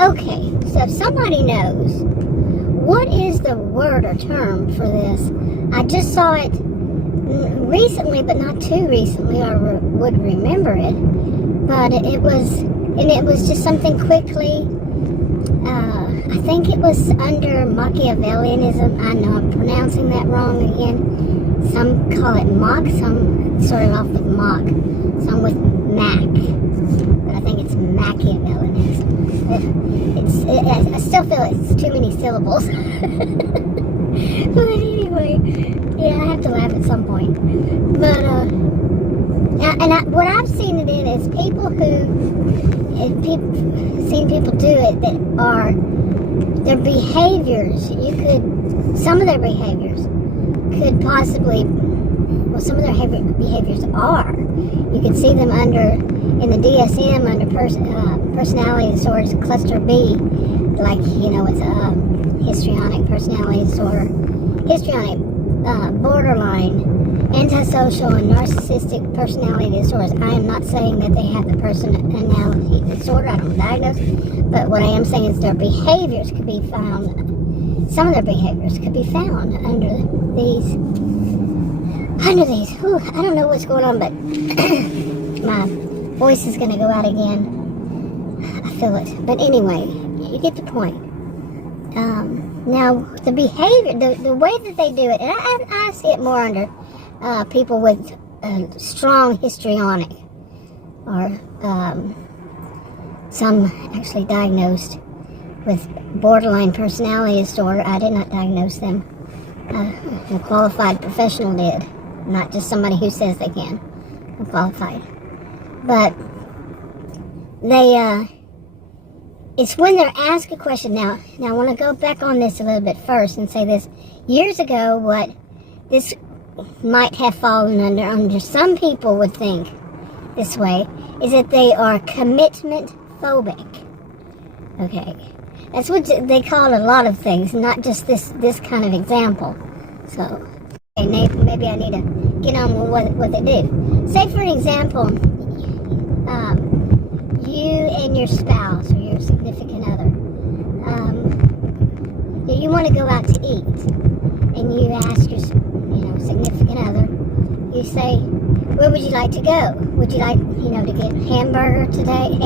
Okay, so if somebody knows, what is the word or term for this? I just saw it recently, but not too recently, or would remember it. But it was just something quickly. I think it was under Machiavellianism. I know I'm pronouncing that wrong again. Some call it Mach, some started off with Mach, some with Mac. But I think it's Machiavellianism. I still feel it's too many syllables. But anyway, yeah, I have to laugh at some point. But, what I've seen it in is seen people do it that are, their behaviors, some of their behaviors could possibly, well, some of their behaviors are, you could see them in the DSM under personality disorders, cluster B, like, with histrionic personality disorder, histrionic, borderline, antisocial, and narcissistic personality disorders. I am not saying that they have the personality disorder. I don't diagnose, but what I am saying is their behaviors could be found, some of their behaviors could be found under these, I don't know what's going on, but my voice is going to go out again. I feel it. But anyway, you get the point. Now, the behavior, the way that they do it, and I see it more under people with strong histrionic, or some actually diagnosed with borderline personality disorder. I did not diagnose them. A qualified professional did, not just somebody who says they can. I'm qualified. But they, it's when they're asked a question. Now I want to go back on this a little bit first and say this. Years ago, what this might have fallen under some people would think this way, is that they are commitment phobic. Okay. That's what they call a lot of things, not just this kind of example. So, maybe I need to get on with what they do. Say, for example, you and your spouse or your significant other, you want to go out to eat, and you ask your significant other, you say, where would you like to go? Would you like, to get hamburgers today?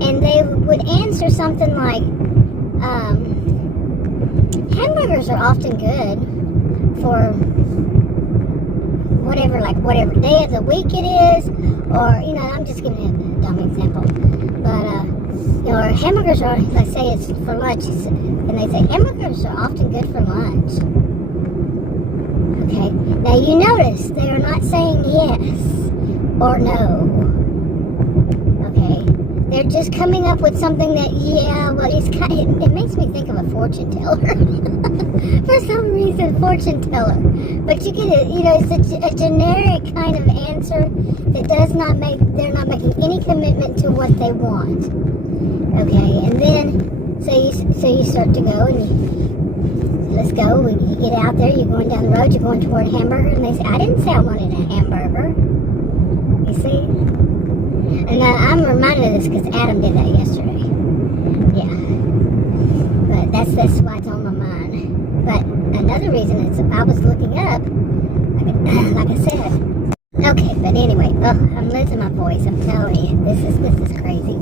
And they would answer something like, hamburgers are often good for whatever day of the week it is, or, I'm just giving a dumb example, but, or hamburgers are, let's say it's for lunch, and they say hamburgers are often good for lunch. Okay, now you notice they are not saying yes or no. Okay, they're just coming up with something that, it makes me think of a fortune teller. For some reason, fortune teller. But you get it, it's a generic kind of answer that they're not making any commitment to what they want. Okay, and then, so you start to go, and let's go, when you get out there, you're going down the road, you're going toward a hamburger, and they say, I didn't say I wanted a hamburger. You see? And I'm reminded of this because Adam did that yesterday. Yeah. But that's why it's on my mind. But another reason is I was looking up, like I said. Okay, but anyway, I'm losing my voice, I'm telling you. This is crazy.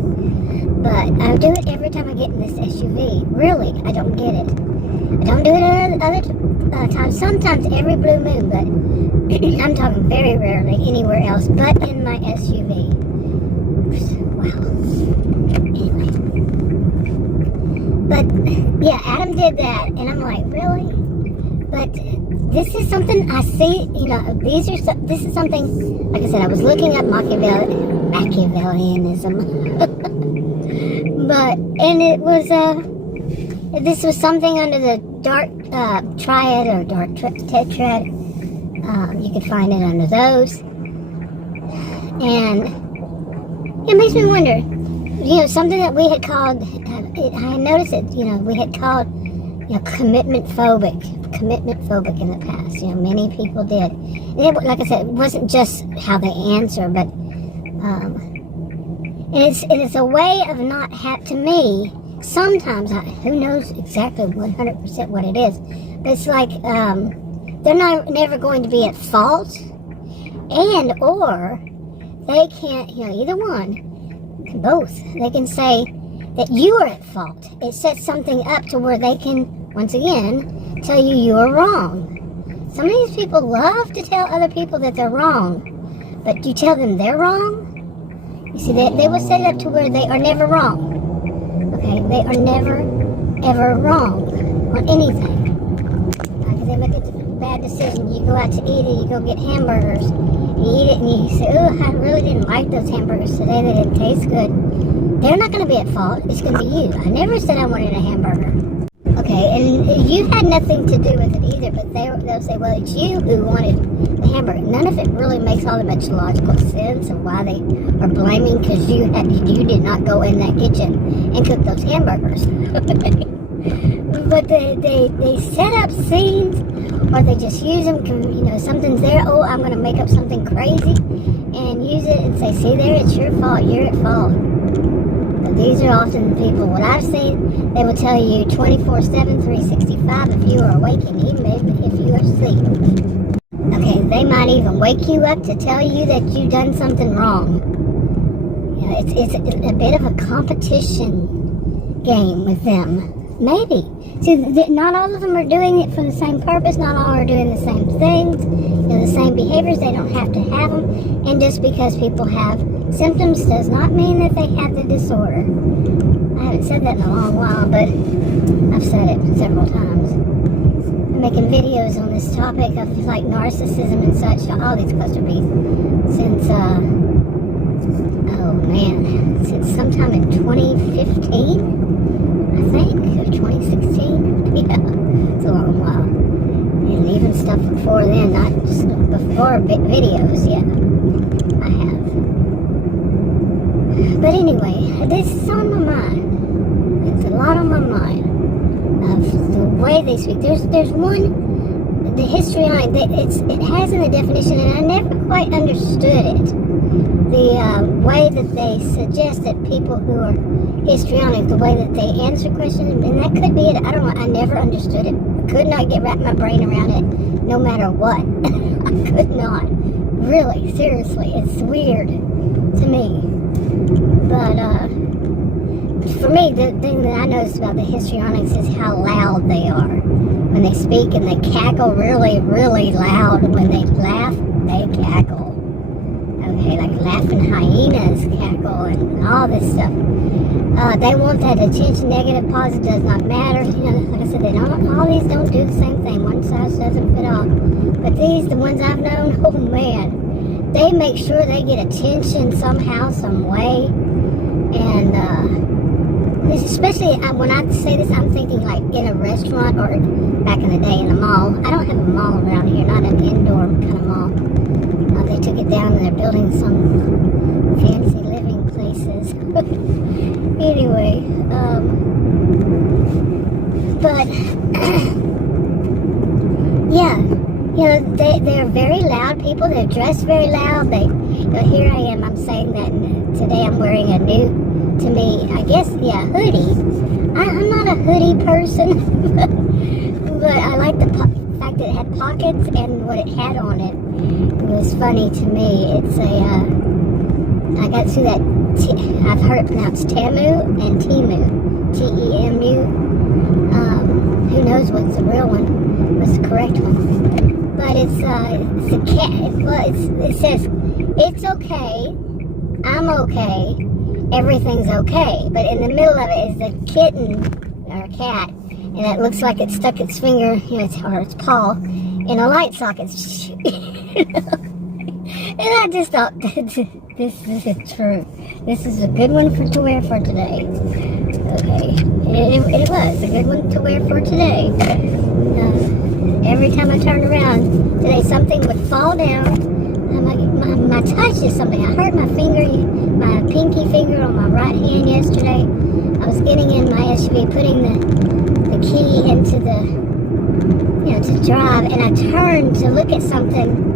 But I do it every time I get in this SUV. Really, I don't get it. I don't do it other times. Sometimes every blue moon, but I'm talking very rarely anywhere else but in my SUV. Wow. Anyway. But, yeah, Adam did that, and I'm like, really? But this is something I see, this is something, like I said, I was looking up Machiavellianism. And it was, this was something under the dark triad or dark tetrad. You could find it under those. And it makes me wonder, something that we had called, I noticed it, we had called, commitment phobic in the past. Many people did. And like I said, it wasn't just how they answer, but And it's a way of not to me, sometimes, who knows exactly 100% what it is, but it's like they're never going to be at fault, and or they can't, either one, both. They can say that you are at fault. It sets something up to where they can, once again, tell you are wrong. Some of these people love to tell other people that they're wrong, but you tell them they're wrong? You see, they will set it up to where they are never wrong. Okay, they are never, ever wrong on anything. Because they make a bad decision. You go out to eat and you go get hamburgers. You eat it and you say, oh, I really didn't like those hamburgers today. They didn't taste good. They're not going to be at fault. It's going to be you. I never said I wanted a hamburger. Okay, and you had nothing to do with it either, but they'll say, well, it's you who wanted the hamburger. None of it really makes all that much logical sense of why they are blaming because you did not go in that kitchen and cook those hamburgers. But they set up scenes, or they just use them, something's there, oh, I'm going to make up something crazy, and use it and say, see there, it's your fault, you're at fault. These are often the people, what I've seen, they will tell you 24/7, 365 if you are awake and even if you are asleep. Okay, they might even wake you up to tell you that you've done something wrong. It's a bit of a competition game with them. Maybe. See, not all of them are doing it for the same purpose. Not all are doing the same things, the same behaviors. They don't have to have them. And just because people have symptoms does not mean that they have the disorder. I haven't said that in a long while, but I've said it several times. I'm making videos on this topic of like narcissism and such, all these cluster bees, since, since sometime in 2015. I think, or 2016, yeah, it's a long while, and even stuff before then, not just before videos, yeah, I have. But anyway, this is on my mind. It's a lot on my mind of the way they speak. There's one, the histrionic, it has in the definition, and I never quite understood it. The way that they suggest that people who are histrionic, the way that they answer questions, and that could be it. I don't know. I never understood it. I could not wrap my brain around it, no matter what. I could not. Really, seriously, it's weird to me. But for me, the thing that I noticed about the histrionics is how loud they are when they speak, and they cackle really, really loud. When they laugh, they cackle. Okay, like laughing hyenas cackle and all this stuff. They want that attention, negative, positive, does not matter. Like I said, all these don't do the same thing. One size doesn't fit all. But these, the ones I've known, oh man, they make sure they get attention somehow, some way. And especially when I say this, I'm thinking like in a restaurant or back in the day in a mall. I don't have a mall around here, not an indoor kind of mall. They took it down and they're building some fancy living places. Anyway, but yeah, they're very loud people. They're dressed very loud. Here I am. I'm saying that today I'm wearing a new, to me, I guess, hoodie. I'm not a hoodie person, but I like the fact that it had pockets and what it had on it. It was funny to me. It's I got through that, I've heard it pronounced Tamu and Temu, T-E-M-U. Who knows what's the real one, what's the correct one. But it's a cat, it says, it's okay, I'm okay, everything's okay. But in the middle of it is a kitten, or a cat, and it looks like it stuck its finger, or its paw, in a light socket. And I just thought, this is true. This is a good one to wear for today. Okay, it was a good one to wear for today. Every time I turned around today, something would fall down. My touch is something. I hurt my finger, my pinky finger on my right hand yesterday. I was getting in my SUV, putting the key into the, to drive, and I turned to look at something.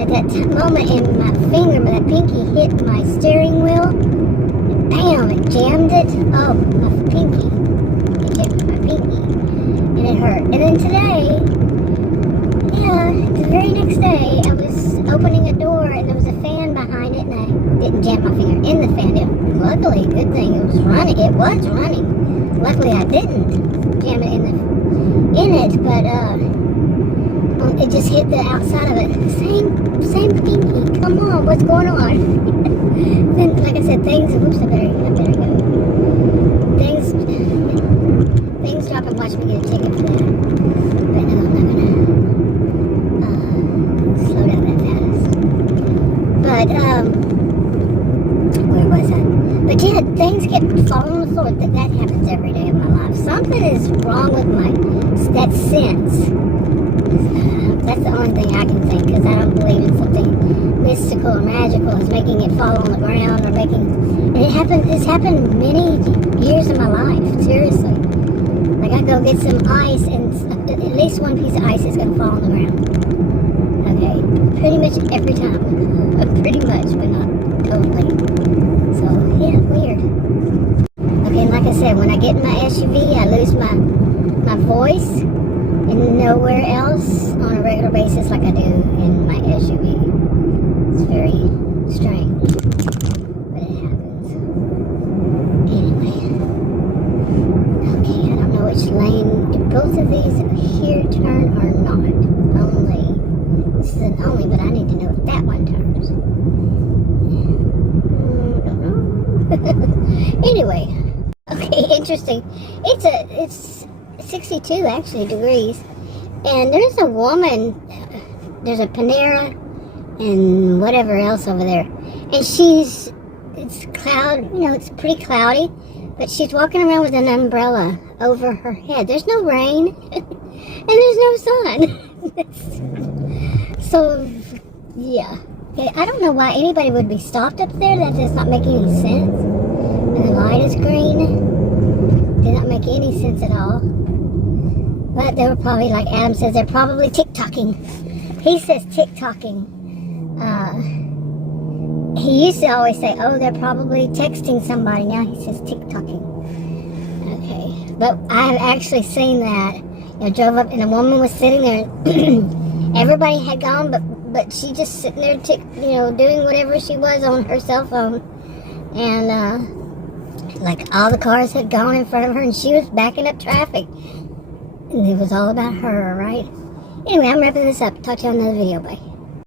At that moment, in my finger, my pinky hit my steering wheel, bam, it jammed it. Oh, my pinky. It jammed my pinky. And it hurt. And then today, the very next day, I was opening a door and there was a fan behind it and I didn't jam my finger in the fan. Luckily, good thing it was running. It was running. Luckily, I didn't jam it in it, but it just hit the outside of it. Same pinky. Come on, what's going on? Then, like I said, things. Oops, I better go. Things drop and watch me get a ticket for that. But no, I'm not gonna slow down that fast. But where was I? But yeah, things get falling on the floor. That happens every day of my life. Something is wrong with that sense. That's the only thing I can think, because I don't believe in something mystical or magical as making it fall on the ground or making. And it's happened many years of my life. Seriously, like I go get some ice, and at least one piece of ice is gonna fall on the ground. Okay, pretty much every time. Pretty much, but not totally. So yeah, weird. Okay, and like I said, when I get in my SUV, I lose my voice. And nowhere else on a regular basis like I do in my SUV. It's very strange, but it happens. Anyway, okay, I don't know which lane. If both of these here turn or not. This is an only, but I need to know if that one turns. Don't know. Anyway, okay, interesting. It's 62 actually degrees, and there's a woman, there's a Panera and whatever else over there, and it's pretty cloudy, but she's walking around with an umbrella over her head. There's no rain and there's no sun. So yeah, okay, I don't know why anybody would be stopped up there. That does not make any sense. And the light is green. Did not make any sense at all. But they were probably, like Adam says, they're probably tick-tocking. He says tick-tocking. He used to always say, oh, they're probably texting somebody. Now he says tick-tocking. Okay. But I have actually seen that. Drove up and a woman was sitting there. Everybody had gone, but she just sitting there, doing whatever she was on her cell phone. And, like, all the cars had gone in front of her and she was backing up traffic. And it was all about her, right? Anyway, I'm wrapping this up. Talk to you on another video. Bye.